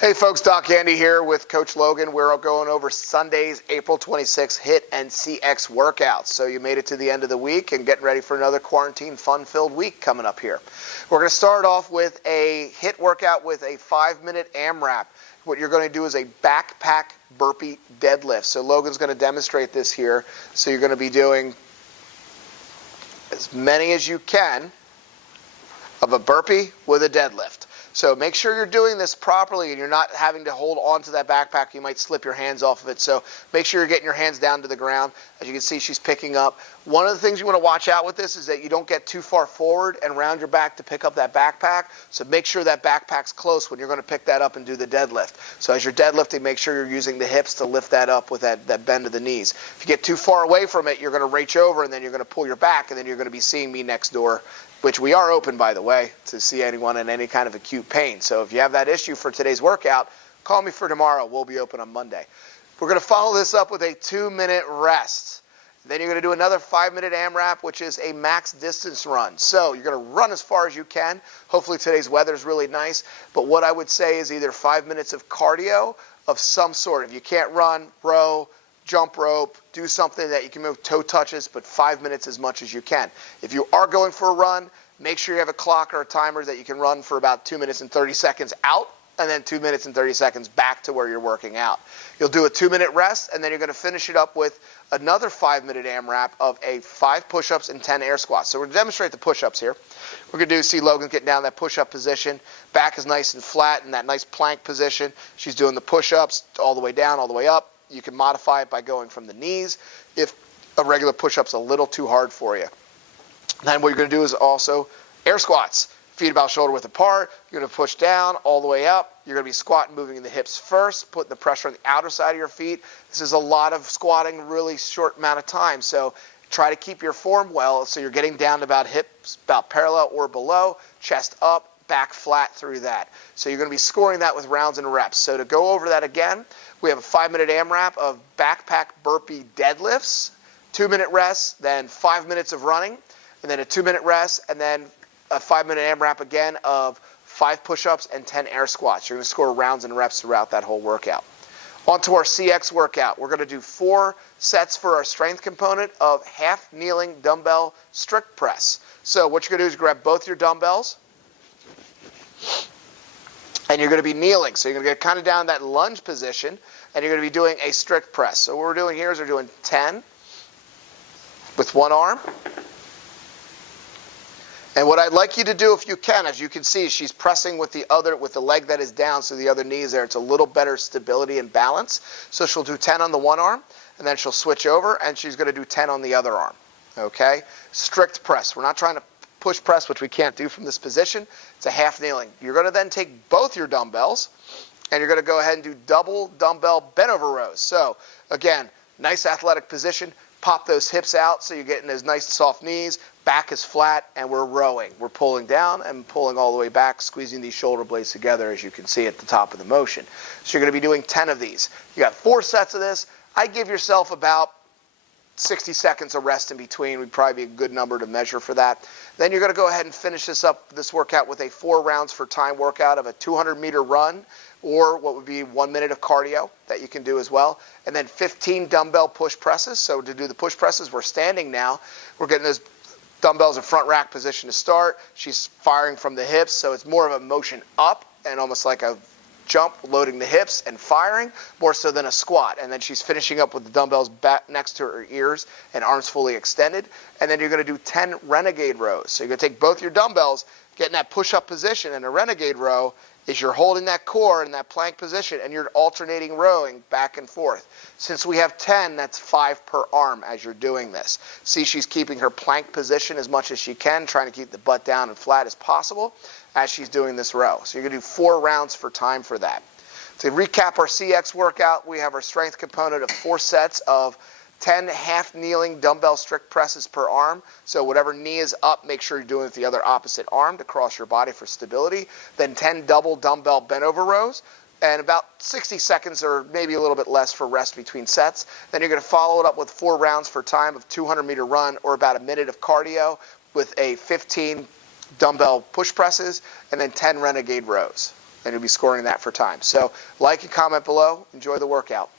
Hey folks, Doc Andy here with Coach Logan. We're going over Sunday's April 26th HIIT and CX workouts. So you made it to the end of the week and getting ready for another quarantine fun-filled week coming up here. We're going to start off with a HIIT workout with a 5-minute AMRAP. What you're going to do is a backpack burpee deadlift. So Logan's going to demonstrate this here. So you're going to be doing as many as you can of a burpee with a deadlift. So make sure you're doing this properly and you're not having to hold on to that backpack. You might slip your hands off of it. So make sure you're getting your hands down to the ground. As you can see, she's picking up. One of the things you want to watch out with this is that you don't get too far forward and round your back to pick up that backpack. So make sure that backpack's close when you're going to pick that up and do the deadlift. So as you're deadlifting, make sure you're using the hips to lift that up with that bend of the knees. If you get too far away from it, you're going to reach over and then you're going to pull your back and then you're going to be seeing me next door, which we are open, by the way, to see anyone in any kind of acute pain. So if you have that issue for today's workout, call me for tomorrow. We'll be open on Monday. We're going to follow this up with a 2-minute rest. Then you're going to do another 5-minute AMRAP, which is a max distance run. So you're going to run as far as you can. Hopefully today's weather is really nice. But what I would say is either 5 minutes of cardio of some sort. If you can't run, row, jump rope, do something that you can move toe touches, but 5 minutes as much as you can. If you are going for a run, make sure you have a clock or a timer that you can run for about 2 minutes and 30 seconds out, and then 2 minutes and 30 seconds back to where you're working out. You'll do a 2-minute rest, and then you're going to finish it up with another 5-minute AMRAP of a 5 push-ups and 10 air squats. So we're going to demonstrate the push-ups here. We're going to see Logan getting down that push-up position. Back is nice and flat in that nice plank position. She's doing the push-ups all the way down, all the way up. You can modify it by going from the knees if a regular push-up's a little too hard for you. Then what you're going to do is also air squats. Feet about shoulder width apart. You're going to push down all the way up. You're going to be squatting, moving the hips first, putting the pressure on the outer side of your feet. This is a lot of squatting, really short amount of time. So try to keep your form well so you're getting down to about hips about parallel or below, chest up, back flat through that. So you're going to be scoring that with rounds and reps. So to go over that again, we have a 5-minute AMRAP of backpack burpee deadlifts, 2-minute rest, then 5 minutes of running, and then a 2-minute rest, and then a 5-minute AMRAP again of 5 push-ups and 10 air squats. You're going to score rounds and reps throughout that whole workout. On to our CX workout. We're going to do 4 sets for our strength component of half kneeling dumbbell strict press. So what you're going to do is grab both your dumbbells, and you're going to be kneeling. So you're going to get kind of down in that lunge position, and you're going to be doing a strict press. So what we're doing here is we're doing 10 with one arm. And what I'd like you to do, if you can, as you can see, she's pressing with the leg that is down, so the other knee is there. It's a little better stability and balance. So she'll do 10 on the one arm, and then she'll switch over, and she's going to do 10 on the other arm. Okay? Strict press. We're not trying to push press, which we can't do from this position. It's a half kneeling. You're going to then take both your dumbbells, and you're going to go ahead and do double dumbbell bent over rows. So, again, nice athletic position. Pop those hips out so you're getting those nice soft knees. Back is flat, and we're rowing. We're pulling down and pulling all the way back, squeezing these shoulder blades together, as you can see at the top of the motion. So you're going to be doing 10 of these. You got 4 sets of this. I give yourself about 60 seconds of rest in between would probably be a good number to measure for that. Then you're going to go ahead and finish this workout with a 4 rounds for time workout of a 200-meter run, or what would be 1 minute of cardio that you can do as well, and then 15 dumbbell push presses. So to do the push presses, we're standing now. We're getting those dumbbells in front rack position to start. She's firing from the hips, so it's more of a motion up and almost like a jump, loading the hips and firing, more so than a squat. And then she's finishing up with the dumbbells back next to her ears and arms fully extended. And then you're going to do 10 renegade rows. So you're going to take both your dumbbells, get in that push-up position, and a renegade row is you're holding that core in that plank position, and you're alternating rowing back and forth. Since we have 10, that's 5 per arm as you're doing this. See, she's keeping her plank position as much as she can, trying to keep the butt down and flat as possible as she's doing this row. So you're going to do 4 rounds for time for that. To recap our CX workout, we have our strength component of 4 sets of 10 half kneeling dumbbell strict presses per arm. So whatever knee is up, make sure you're doing it with the other opposite arm to cross your body for stability. Then 10 double dumbbell bent over rows, and about 60 seconds or maybe a little bit less for rest between sets. Then you're going to follow it up with 4 rounds for time of 200-meter run, or about a minute of cardio with a 15 dumbbell push presses and then 10 renegade rows. and you'll be scoring that for time. So like and comment below. Enjoy the workout.